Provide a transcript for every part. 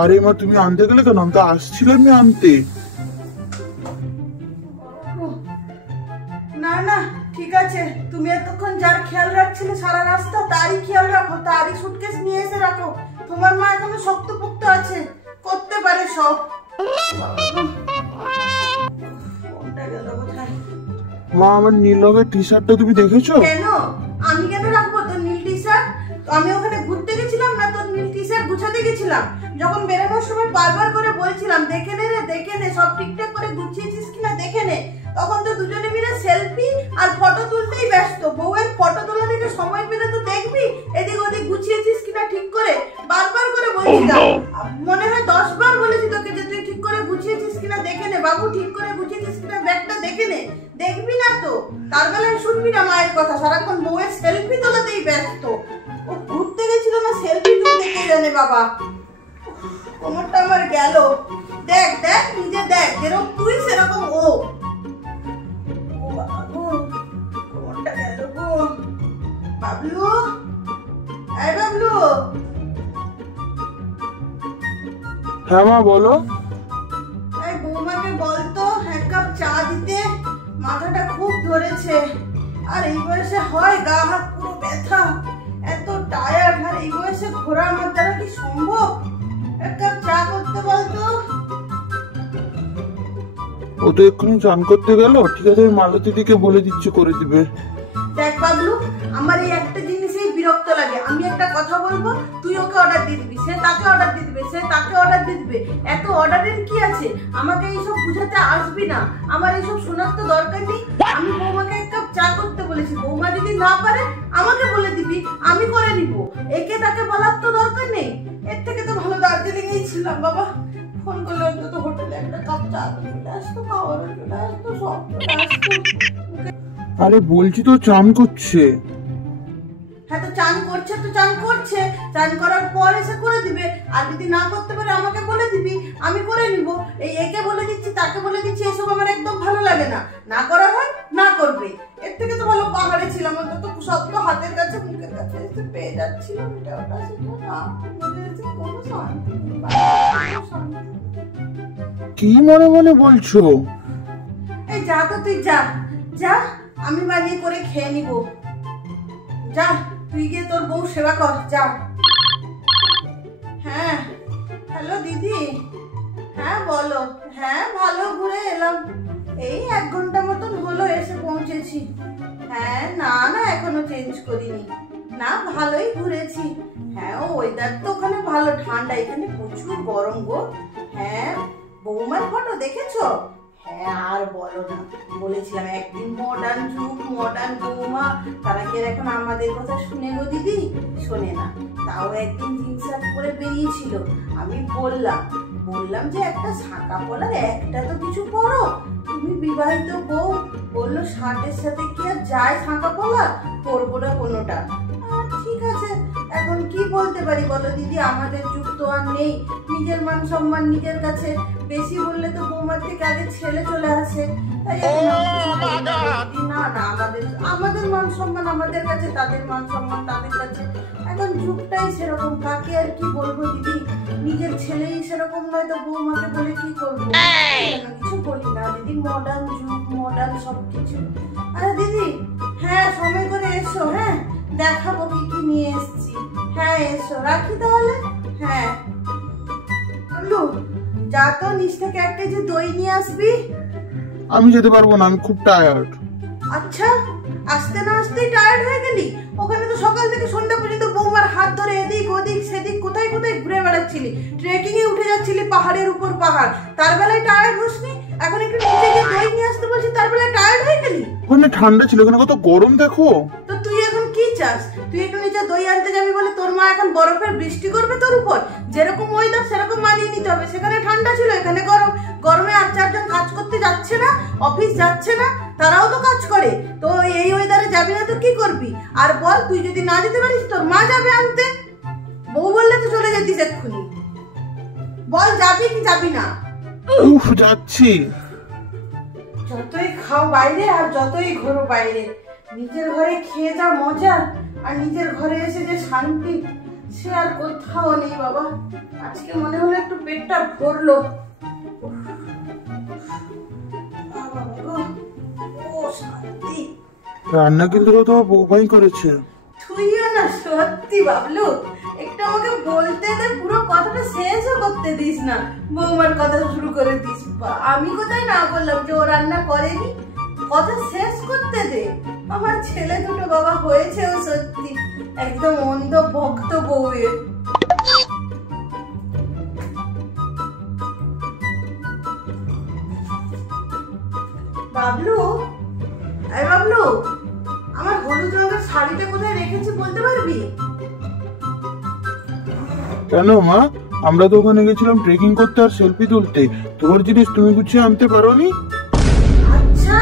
আরে মা, তুমি আনতে গেলে কেন? আমি তো আসছিলাম আনতে। না না, ঠিক আছে, তুমি এতক্ষণ যার খেয়াল রাখছিলে সারা রাস্তা তারই খেয়াল রাখো, তারই সুটকেস নিয়ে এসে রাখো। তোমার মা এখনো শক্তপোক্ত আছে, করতে পারে সব। মা, আমার নীল রঙের টি শার্টটা তুমি দেখেছো? কেন? আমি কেন রাখবো তোর নীল টি শার্ট? আমি ওখানে ঘুরতে গেছিলাম না, তোর নীল টি শার্ট গুছাতে গেছিলাম। যখন বেরোনোর সময় বারবার করে বলছিলাম দেখে নে রে, দেখে নে, সব ঠিকঠাক করে গুছিয়েছিস কিনা দেখে নে, তখন তো দুজনে মিলে সেলফি আর ফটো তুলতেই ব্যস্ত। বউয়ের ফটো তোলা থেকে সময় পেলে তো দেখবি এদিক ওদিক গুছিয়েছিস কিনা ঠিক করে। বারবার করে বলছিলাম, মনে হয় 10 বার বলেছি তোকে যে তুই ঠিক করে গুছিয়েছিস কিনা দেখে নে বাবু, ঠিক করে গুছিয়েছিস কিনা ব্যাগটা দেখে নে। দেখবি না তো, তার বেলায় শুনবি না মায়ের কথা, সারাক্ষণ বউয়ের সেলফি তোলাতেই ব্যস্ত। ও ঘুরতে গেছিল না সেলফি তুলতে, কে জানে বাবা। কোমরটা আমার গেল, দেখ দেখ নিজে দেখ, যেরকম তুই সেরকম ও। কোমরটা গেল গো। বাবলু, এই বাবলু। হ্যাঁ মা, বলো। এই বৌমাকে বলতো 1 কাপ চা দিতে, মাথাটা খুব ধরেছে। আর এই বয়সে হয় গা হাত পুরো ব্যথা, এত টায়ার্ড। আর এই বয়সে ঘোরা আমার দ্বারা কি সম্ভব? 1 কাপ চা করতে বলতো। ও তো এক্ষুনি চান করতে গেল। ঠিক আছে, আমি মালতী দিকে বলে দিচ্ছি, করে দিবে। দেখ বাবলু, আমার এই একটা জিনিসেই বিরক্ত লাগে। আমি একটা কথা বলবো, তুই ওকে অর্ডার দিয়ে দিবি, সে তাকে অর্ডার দিয়ে দিবে, সে তাকে অর্ডার দিয়ে দিবে। এত অর্ডারের কি আছে? আমাকে এইসব বুঝাতে আসবি না, আমার এইসব শোনার তো দরকার নেই। আমি বৌমাকে 1 কাপ চা করতে বলেছি, বৌমা যদি না পারে আমাকে বলে দিবি, আমি করে নিব। একে তাকে বলার তো দরকার নেই। এর থেকে তো ভালো দার্জিলিং এই ছিলাম বাবা। ফোন করলে অন্তত হোটেলে 1 কাপ চা চলে আসতো, খাওয়ারও চলে আসতো, সব চলে আসতো। আরে বলছি তো চান করছে। হ্যাঁ তো চান করছে তো চান করছে, চান করার পর এসে করে দিবে। আর যদি না করতে পারে আমাকে বলে দিবি, আমি করে নিব। এই একে বলে দিচ্ছি তাকে বলে দিচ্ছি, এসব আমার একদম ভালো লাগে না। না করা হয় না করবে। এর থেকে তো ভালো পাহাড়ে ছিলাম, অন্তত সব তো হাতের কাছে মুখের কাছে এসে পেয়ে যাচ্ছিলাম। এটা ওটা সেটা না, কোনো শান্তি নেই। কি মনে মনে বলছো? এই যা তো তুই যা যা, আমি বানিয়ে করে খেয়ে নিব। যা তুই গিয়ে তোর বউ সেবা কর, যা। হ্যাঁ হ্যালো দিদি। হ্যাঁ বলো। হ্যাঁ ভালো ঘুরে এলাম, এই 1 ঘন্টা মতন হলো এসে পৌঁছেছি। হ্যাঁ না না, এখনো চেঞ্জ করিনি। না ভালোই ঘুরেছি। হ্যাঁ ও ওয়েদার তো ওখানে ভালো ঠান্ডা, এখানে প্রচুর গরম গো। হ্যাঁ বৌমার ফটো দেখেছো? হ্যাঁ আর বলো না, বলেছিলাম একদিন মডার্ন যুগ, মডার্ন বৌমা, তারা কি এখন আমাদের কথা শুনে গো দিদি? শোনে না। তাও একদিন জিন্স শার্ট পরে বেরিয়েছিল, আমি বললাম যে একটা শাঁকা পলার একটা তো কিছু পরো, তুমি বিবাহিত বউ। বললো শার্টের সাথে কি আর যায় শাঁকা পলা, পরবো না কোনোটা। ঠিক আছে, এখন কি বলতে পারি বলো দিদি, আমাদের যুগ তো আর নেই। নিজের মান সম্মান নিজের কাছে, বেশি বললে তো বৌমার থেকে আগে ছেলে চলে আসে। তাই না না, আমাদের মান সম্মান আমাদের কাছে, তাদের মান সম্মান তাদের কাছে। এখন যুগটাই সেরকম, কাকে আর কি বলবো দিদি। নিজের ছেলেই সেরকম নয় তো বৌমাকে বলে কি করবো? কিছু বলি না দিদি, মডার্ন যুগ, মডার্ন সবকিছু। আরে দিদি হ্যাঁ সময় করে এসো, হ্যাঁ দেখাবো কি কি নিয়ে এসছি। হ্যাঁ এসো, রাখি তাহলে। হ্যাঁ যা তো নিচ থেকে 1 কেজি দই নিয়ে আসবি। আমি যেতে পারবো না, আমি খুব টায়ার্ড। আচ্ছা, আসতে না আসতেই টায়ার্ড হয়ে গেলি? ওখানে তো সকাল থেকে সন্ধ্যা পর্যন্ত বৌমার হাত ধরে এদিক ওদিক সেদিক কোথায় কোথায় ঘুরে বেড়াচ্ছিলি, ট্রেকিং এ উঠে যাচ্ছিলি পাহাড়ের উপর পাহাড়, তার বেলায় টায়ার্ড হসনি? এখন একটু নিচে গিয়ে দই নিয়ে আসতে বলছি, তার বেলায় টায়ার্ড হয়ে গেলি? ওখানে ঠান্ডা ছিল, ওখানে কত গরম দেখো। তো তুই এখন কি চাস? তুই একটু নিচে দই আনতে যাবি বলে তোর মা এখন বরফের বৃষ্টি করবে তোর উপর? যেরকম ওয়েদার সেরকম মানিয়ে নিতে হবে। সেখানে ঠান্ডা ছিল, এখানে গরম। গরমে আর 4 জন কাজ করতে যাচ্ছে না, অফিস যাচ্ছে না, তারাও তো কাজ করে। তো এই ওয়েদারে যাবি না তো কি করবি? আর বল, তুই যদি না যেতে পারিস তোর মা যাবে আনতে। বউ বললে তো চলে যেতিস এক্ষুনি। বল যাবি কি যাবি না? উফ, যাচ্ছি। যতই খাও বাইরে আর যতই ঘোরো বাইরে, নিজের ঘরে খেয়ে যা মজা, আর নিজের ঘরে এসে যে শান্তি, সে আর কোথাও নেই বাবা। আজকে মনে হলো একটু পেটটা ভরলো। ও শান্তি। রান্না কিন্তু তোমার বৌমাই করেছে। তুইও না সত্যি বাবলু, একটু আমাকে বলতে দে, পুরো কথাটা শেষও করতে দিস না, বৌমার কথা শুরু করে দিস। আমি কোথায় না বললাম যে ও রান্না করেনি, কথা শেষ করতে দে। আমার ছেলে দুটো বাবা হয়েছে ও সত্যি একদম অন্ধ ভক্ত বউয়ের। বাবলু, এই বাবলু, আমার হলুদ রঙের শাড়িটা কোথায় রেখেছি বলতে পারবি? কেন মা, আমরা তো ওখানে গেছিলাম ট্রেকিং করতে আর সেলফি তুলতে, তোমার জিনিস তুমি গুছিয়ে আনতে পারোনি? আচ্ছা,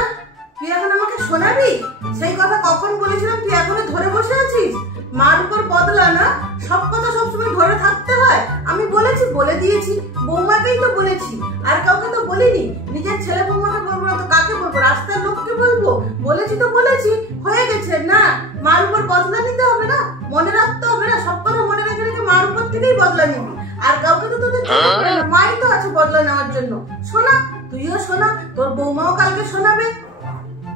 তুই এখন আমাকে শোনাবি? সেই কথা কখন বলেছিলাম তুই এখনো ধরে বসে আছিস? মার উপর বদলা না, সব কথা সবসময় ধরে থাকতে হয়। আমি বলেছি, বলে দিয়েছি, বৌমাকেই তো বলেছি, আর কাউকে তো বলিনি। নিজের ছেলে বৌমাকে বলবো না তো কাকে বলবো? রাস্তার লোককে বলবো? বলেছি তো বলেছি, হয়ে গেছে না। মার উপর বদলা নিতে হবে না, মনে রাখতে হবে না, সব কথা মনে রেখে রেখে মার উপর থেকেই বদলা নিবি। আর কাউকে তো তোদের মাই তো আছে বদলা নেওয়ার জন্য। শোনা, তুইও শোনা, তোর বৌমাও কালকে শোনাবে।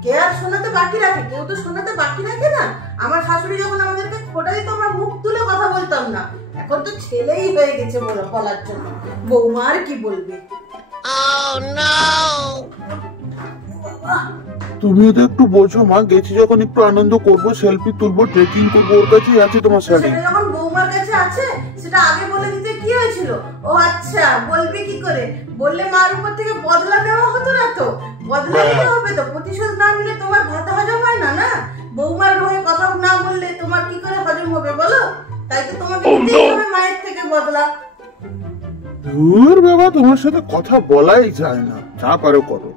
কে আর শোনাতে বাকি রাখে? কেউ তো শোনাতে বাকি রাখে না। আমার শাশুড়ি যখন আমাদেরকে খোটা দিত আমরা মুখ তুলে কথা বলতাম না, এখন তো ছেলেই হয়ে গেছে বলার জন্য। বৌমা আর কি বলবে? তুমিও তো একটু বোঝো মা, গেছি যখন একটু আনন্দ করবো, সেলফি তুলবো, ট্রেকিং করবো, ওর কাছেই আছে তোমার শাড়ি। সেটা যখন বৌমার কাছে আছে সেটা আগে বলে দিতে কি হয়েছিল? ও আচ্ছা, বলবি কি করে? বললে মার উপর থেকে বদলা নেওয়া হতো না তো? বদলা নিতে হবে তো, প্রতিশোধ না নিলে তোমার ভাত হজম হয় না। না, বৌমার হয়ে কথা না বললে তোমার কি করে হজম হবে বলো? তাই তো তোমাকে নিতেই হবে মায়ের থেকে বদলা। ধুর বাবা, তোমার সাথে কথা বলাই যায় না, যা পারো করো।